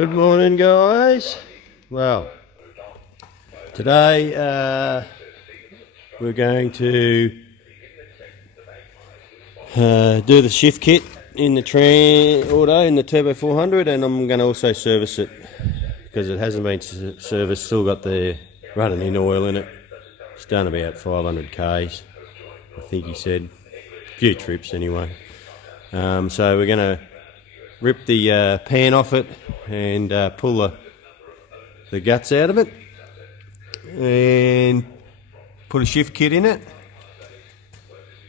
Good morning, guys. Well, today we're going to do the shift kit in the auto in the Turbo 400, and I'm going to also service it because it hasn't been serviced. Still got the running in oil in it. It's done about 500 k's, I think he said. A few trips anyway. So we're going to rip the pan off it and pull the guts out of it and put a shift kit in it,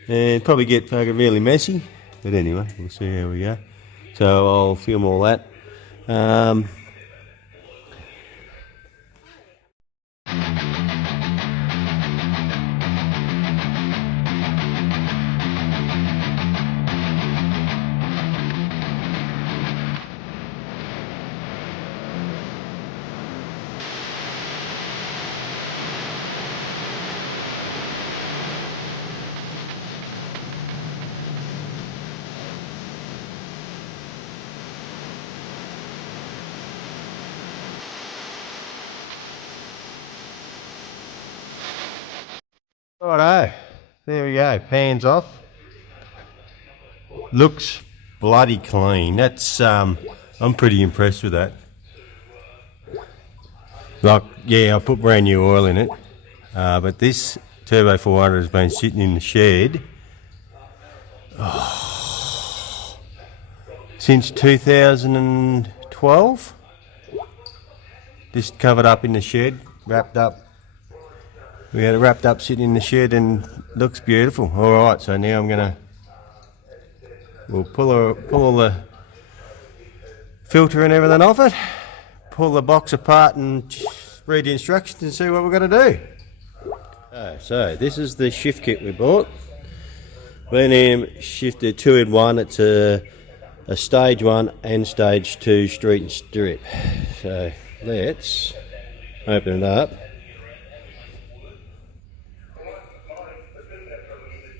and probably get fucking really messy, but anyway, we'll see how we go. So I'll film all that. Righto, there we go, pan's off. Looks bloody clean. That's I'm pretty impressed with that. Like, yeah, I put brand new oil in it, but this Turbo 400 has been sitting in the shed since 2012. Just covered up in the shed, wrapped up. We had it wrapped up sitting in the shed and looks beautiful. Alright, so now we'll pull all the filter and everything off it, pull the box apart and read the instructions and see what we're going to do. So this is the shift kit we bought. B&M shifted 2-in-1. It's a stage 1 and stage 2 street and strip. So let's open it up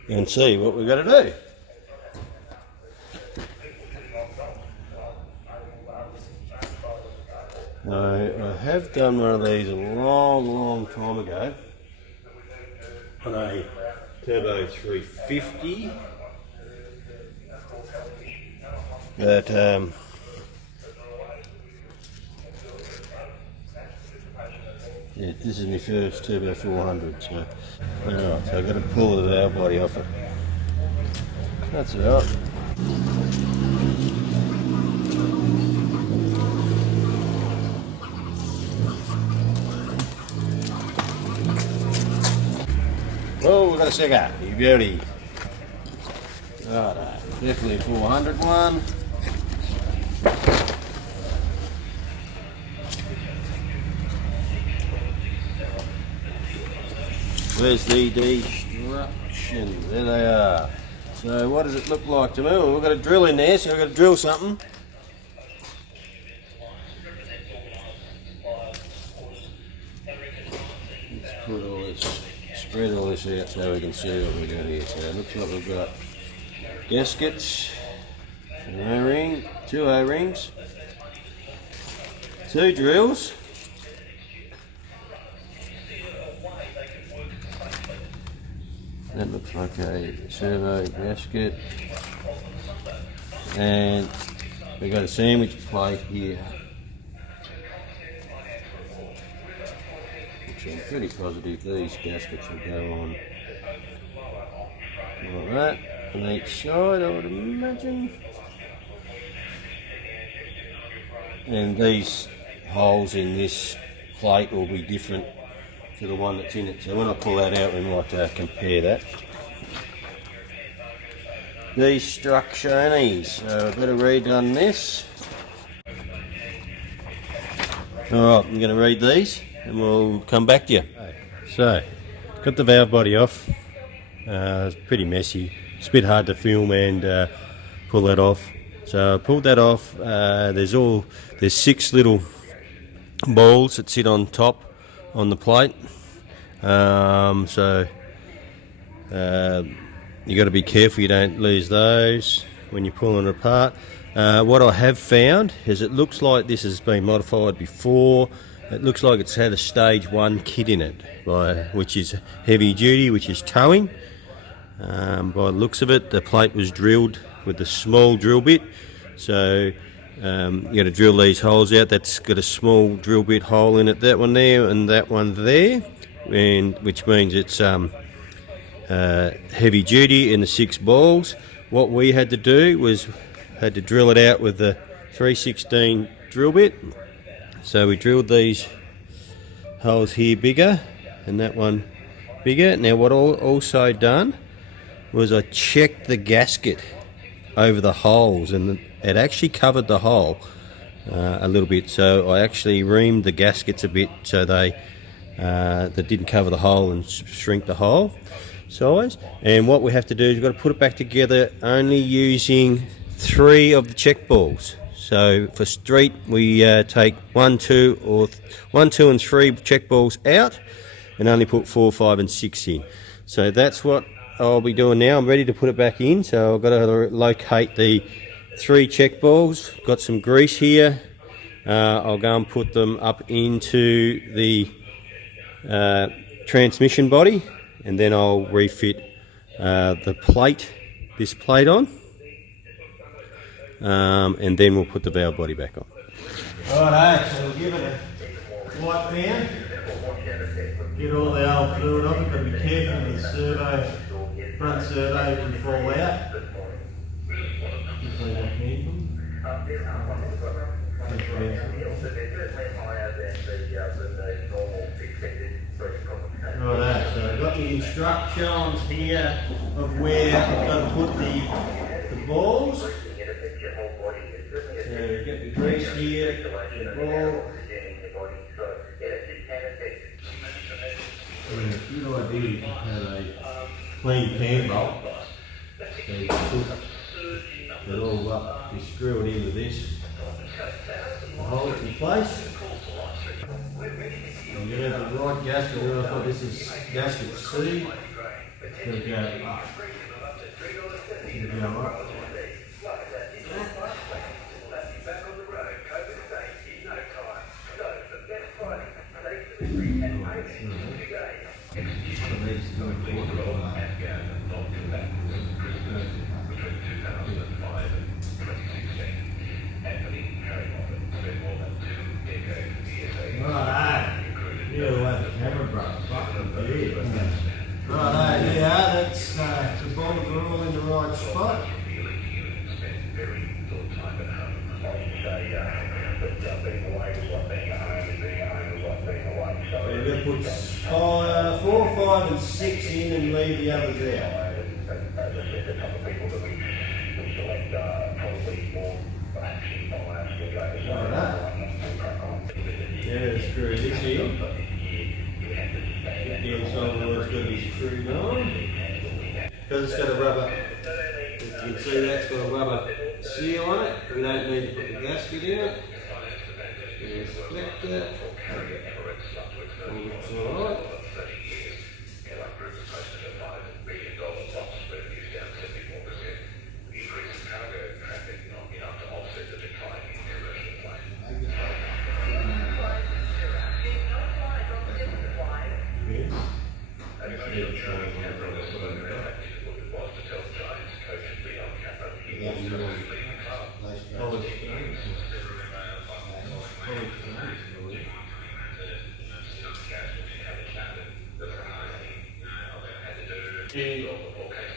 and see what we've got to do. Now, I have done one of these a long time ago on a Turbo 350, but yeah, this is my first Turbo 400, so alright, so I've got to pull the valve body off it. That's alright. Oh, we've got a cigar, you beauty. Righto, definitely a 400 one. Where's the instructions? There they are. So what does it look like to me? Well, we've got a drill in there, so we've got to drill something. Let's put all this, spread all this out so we can see what we've got here. So it looks like we've got gaskets, an O-ring, 2 O-rings, 2 drills, that looks like a servo gasket, and we've got a sandwich plate here, which I'm pretty positive these gaskets will go on like that on each side, I would imagine. And these holes in this plate will be different to the one that's in it, so when I pull that out we might compare that. These instructions, so I've got to read on this. Alright, I'm going to read these and we'll come back to you. So, got the valve body off. It's pretty messy. It's a bit hard to film and pull that off. So I pulled that off. There's 6 little balls that sit on top on the plate. So you got to be careful you don't lose those. when you're pulling it apart. What I have found is it looks like this has been modified before. It looks like it's had a stage 1 kit in it, which is heavy duty, which is towing. By the looks of it, the plate was drilled with a small drill bit, so you got to drill these holes out. That's got a small drill bit hole in it, that one there and that one there, and which means it's heavy duty in the 6 balls. What we had to do was had to drill it out with the 316 drill bit. So we drilled these holes here bigger and that one bigger. Now what I also done was I checked the gasket over the holes, and it actually covered the hole a little bit. So I actually reamed the gaskets a bit so they didn't cover the hole and shrink the hole size. And what we have to do is we've got to put it back together only using 3 of the check balls. So for street, we take 1, 2, and 3 check balls out, and only put 4, 5, and 6 in. So that's what I'll be doing now. I'm ready to put it back in. So I've got to locate the 3 check balls. Got some grease here. I'll go and put them up into the transmission body, and then I'll refit the plate, this plate on. And then we'll put the valve body back on. Righto, so we'll give it a wipe down, get all the old fluid off. You've got to be careful with the servo, front servo can fall out. Just so you don't need them. Righto, so I've got the instructions here of where I've got to put the balls. So get the grease here, the ball. And a good idea to have a clean pan bolt. So you can put it all up, you screw it into this, and hold it in place. And you have the right gasket. I thought this is gasket C. It's going to go up. It's going to go up. Right, yeah, that's the bolts are all in the right spot. We're going to put 4, 5 and 6 in and leave the others out. Right. Yeah, screw this in. The inside where it's going to be screwed on. Because it's got a rubber, you can see that's got a rubber seal on it. We don't need to put the gasket in it. Select that. Looks alright.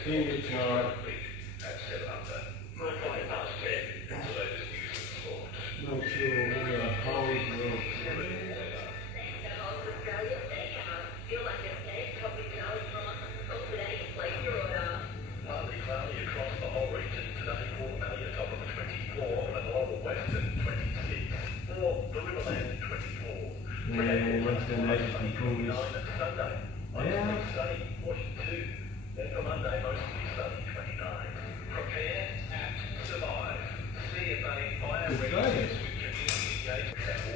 Finger tight. Make sure we hold the and once the natives can pull this out. Then for Monday, mostly sunny, 29. Prepare, act, survive. CFA, fire, readiness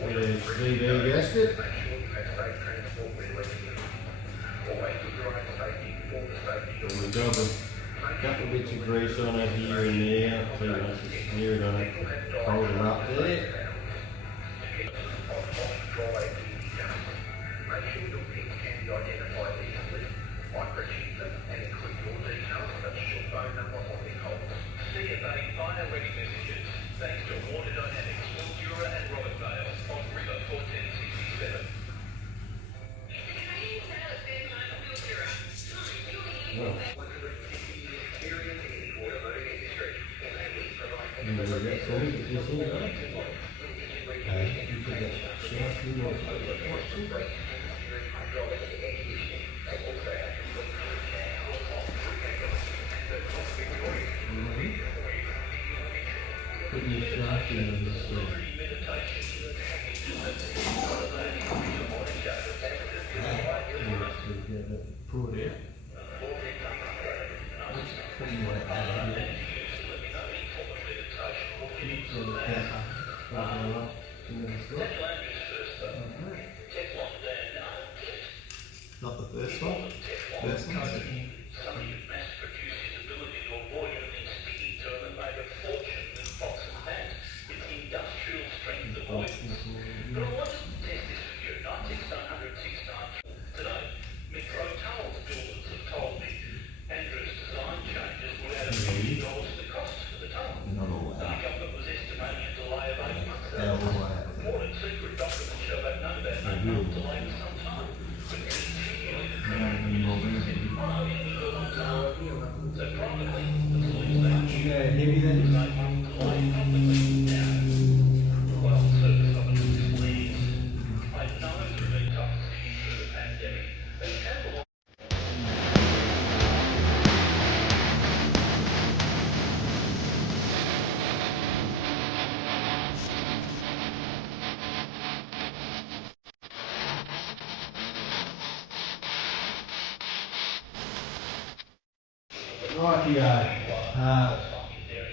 with community engagement. VD gasket. Make sure you have safe transport when leaving. Always put your own safety before the safety door. A couple of bits of grease on it here and there, so let's just smear it on it, hold it up there. Pull it out. That's pretty wet out here. Not the first one. First one. Rightio,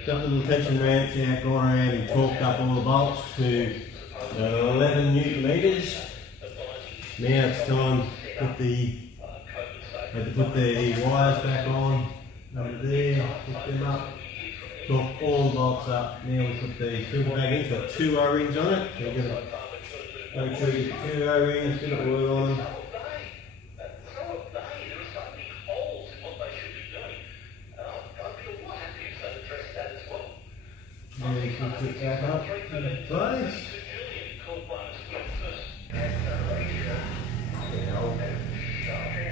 got the little tension ramps out, gone around and torqued up all the bolts to 11 newton meters. Now it's time to put the wires back on over there, hook them up, torque all the bolts up. Now we put the filter back in, it's got 2 O-rings on it. So you're going to make sure you get 2 O-rings, bit of oil on them. And you can put it back up in place.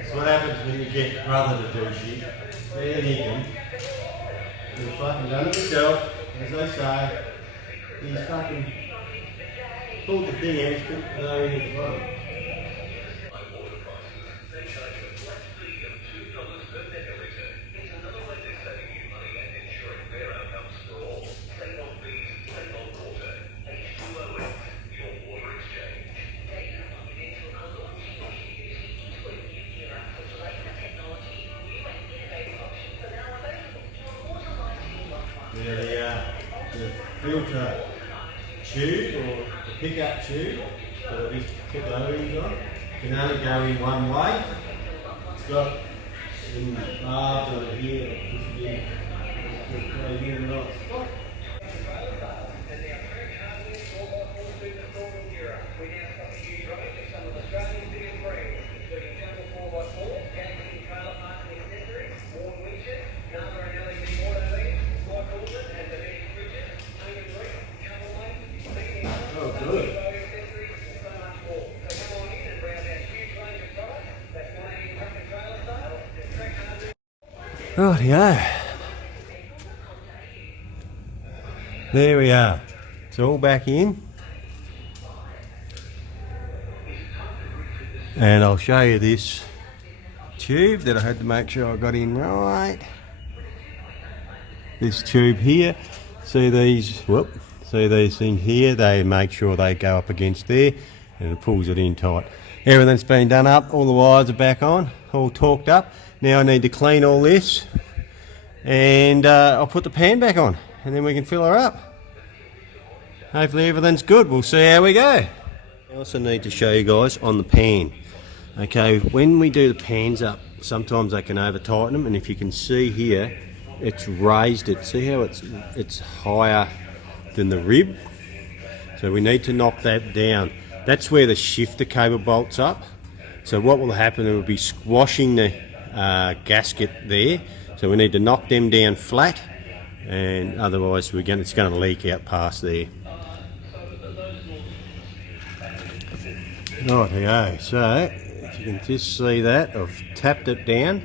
That's what happens when you get brother to do shit. There you go. You've fucking done it yourself, as they say. He's fucking pulled the thing out, he's put the O in at the bottom. The filter tube or the pickup tube that I just put the O-rings on can only go in one way. It's got some barbs on it here that push it in here in the right spot. Rightio. There we are. It's all back in. And I'll show you this tube that I had to make sure I got in right. This tube here. See these things here? They make sure they go up against there and it pulls it in tight. Everything's been done up, all the wires are back on, all torqued up. Now I need to clean all this and I'll put the pan back on and then we can fill her up. Hopefully everything's good, we'll see how we go. I also need to show you guys on the pan. Okay, when we do the pans up, sometimes they can over tighten them, and if you can see here, it's raised it. See how it's higher than the rib? So we need to knock that down. That's where the shifter cable bolts up. So what will happen, it will be squashing the gasket there. So we need to knock them down flat, and otherwise it's going to leak out past there. Right, okay, so if you can just see that, I've tapped it down.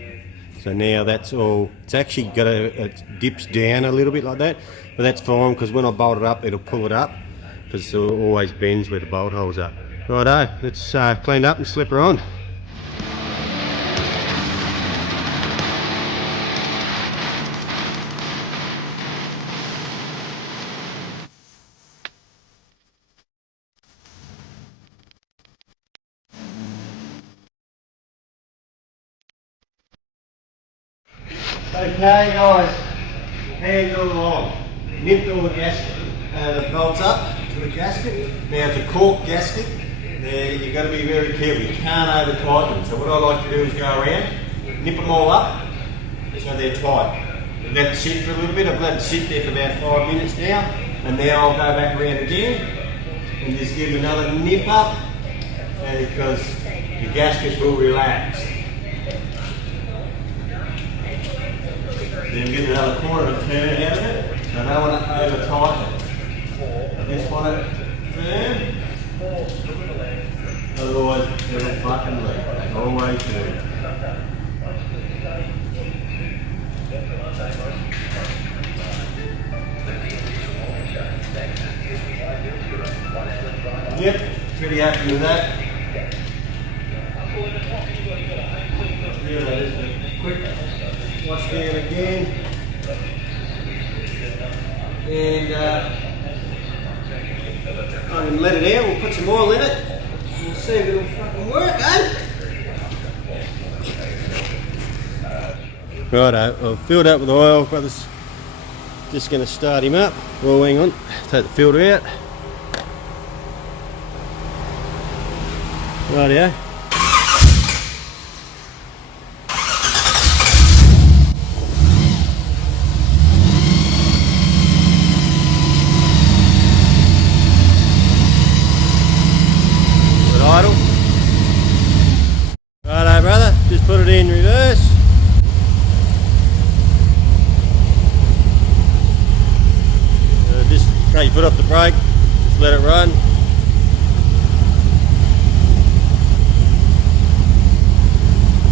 So now that's all, it's actually it dips down a little bit like that, but that's fine because when I bolt it up, it'll pull it up because it always bends where the bolt holes are. Righto, let's clean up and slip her on. Okay guys, hands all along. Nipped all the gasket, the bolts up to the gasket. Now it's a cork gasket. Now you've got to be very careful, you can't over tighten them. So what I like to do is go around, nip them all up so they're tight. Let it sit for a little bit. I've let it sit there for about 5 minutes now, and now I'll go back around again and just give them another nip up, because the gaskets will relax. Then get another corner and turn it out of it. I don't want to over tighten it. I just want it firm. Otherwise it'll fucking leak. They always do. Yep, pretty happy with that. Yeah, that is a quick wash down again. And I can let it out, we'll put some oil in it. We'll see if it'll fucking work, eh? Righto, I've filled up with oil, brother's just going to start him up. Well, hang on, take the filter out. Rightio. Idle. Righto brother, just put it in reverse. Just take your foot off the brake, just let it run.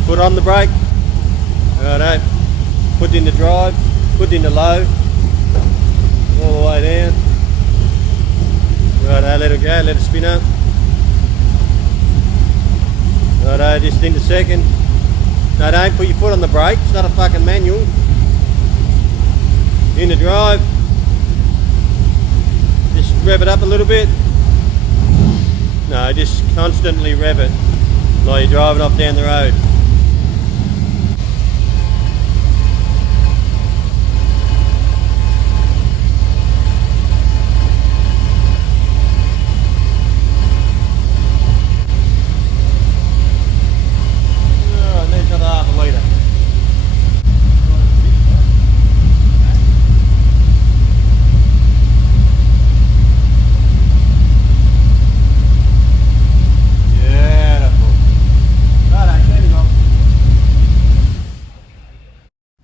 Put on the brake. Righto. Put into drive, put into low, all the way down. Righto, let it go, let it spin up. Righto, just into second. No, don't put your foot on the brake, it's not a fucking manual. Into drive. Just rev it up a little bit. No, just constantly rev it while you're driving off down the road.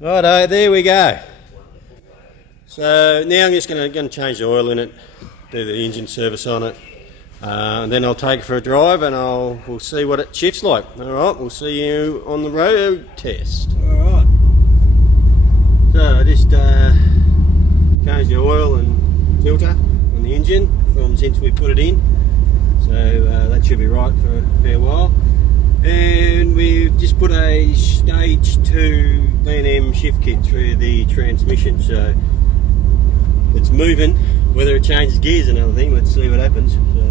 Righto, there we go. So now I'm just going to change the oil in it, do the engine service on it, and then I'll take it for a drive and we'll see what it shifts like. Alright, we'll see you on the road test. Alright, so I just changed the oil and filter on the engine from since we put it in, so that should be right for a fair while. And we've just put a stage 2 B&M shift kit through the transmission, so it's moving. Whether it changes gears is another thing. Let's see what happens. So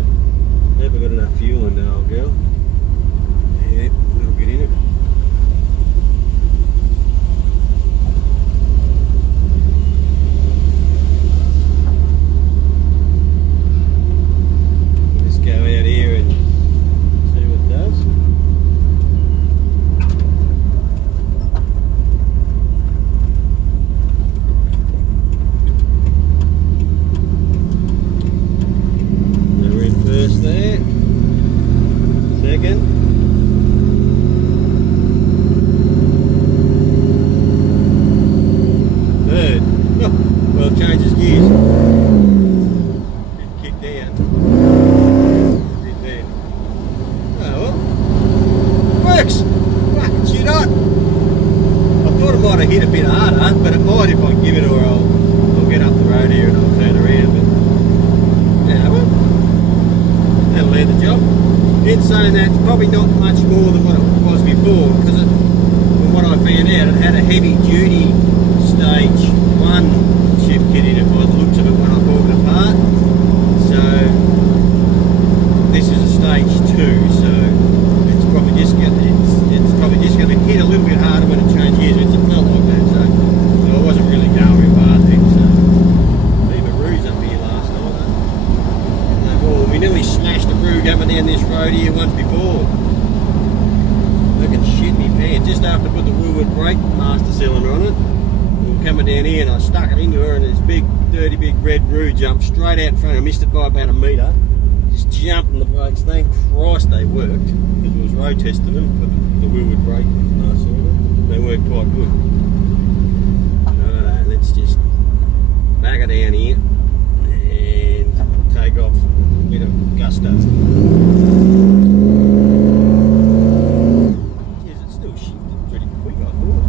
I hope I've got enough fuel in there, old girl. Yeah, we'll get in it. Let's go out here and see what it does. hit a bit harder, but it might if I give it, or I'll get up the road here and I'll turn around. But yeah, well, that'll leave the job. In saying that, it's probably not much more than what it was before, because from what I found out, it had a heavy duty stage 1 shift kit in it by the looks of it when I bought it apart. So this is a stage 2, so it's probably just going to hit a little bit harder when it changes gears. It's felt like that, so I wasn't really going very hard then. So leave a ruse up here last night. Well, we nearly smashed a roo coming down this road here once before. Fucking shit me pants. Just after I put the Woolwood brake master cylinder on it, we were coming down here and I stuck it into her, and this big, dirty, big red roo jumped straight out in front. I missed it by about a metre. Just jumped on the brakes. Thank Christ they worked, because we was road testing them for the Woolwood brake master cylinder. They worked quite good. Alright, let's just back it down here and take off a bit of gusto. Yes, it still shifted pretty quick, I thought.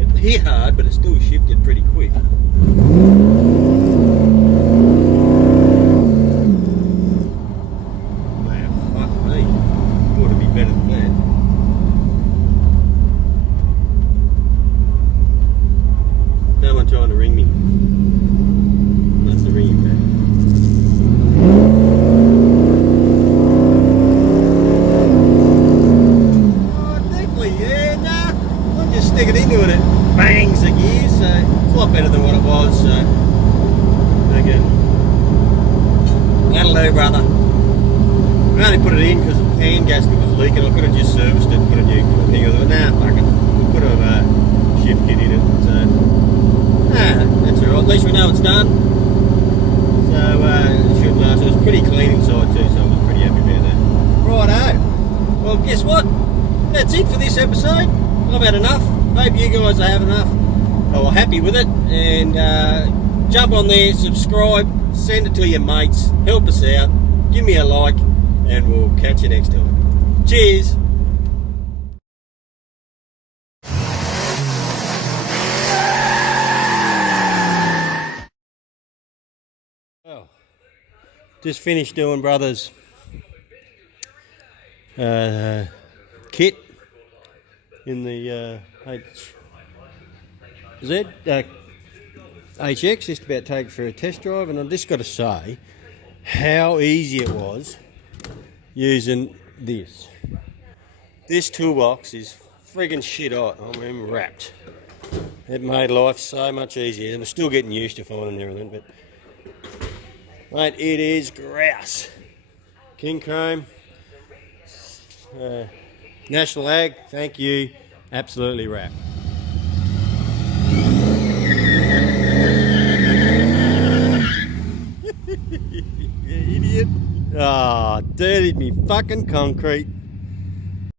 It hit hard, but it still shifted pretty quick. Trying to ring me. That's the ringing back. Oh, definitely, yeah, nah. I'll just stick it into it. It bangs the gears, so it's a lot better than what it was. So again, that'll do, brother. I only put it in because the pan gasket was leaking. I could have just serviced it and put a new thing on it. Nah, fuck it. We'll put a shift kit in it. So. That's alright, at least we know it's done. So it should last. It was pretty clean inside too, so I was pretty happy about that. Righto. Well, guess what? That's it for this episode. I've had enough. Hope you guys are having enough. Or happy with it. And jump on there, subscribe, send it to your mates, help us out, give me a like, and we'll catch you next time. Cheers. Well, just finished doing brother's kit in the HX, just about to take it for a test drive, and I've just got to say how easy it was using this. This toolbox is friggin' shit hot. I'm wrapped. It made life so much easier, and I'm still getting used to finding everything, but mate, it is grouse. King Chrome, National Ag, thank you, absolutely wrapped. You idiot. Ah, dirtied me fucking concrete.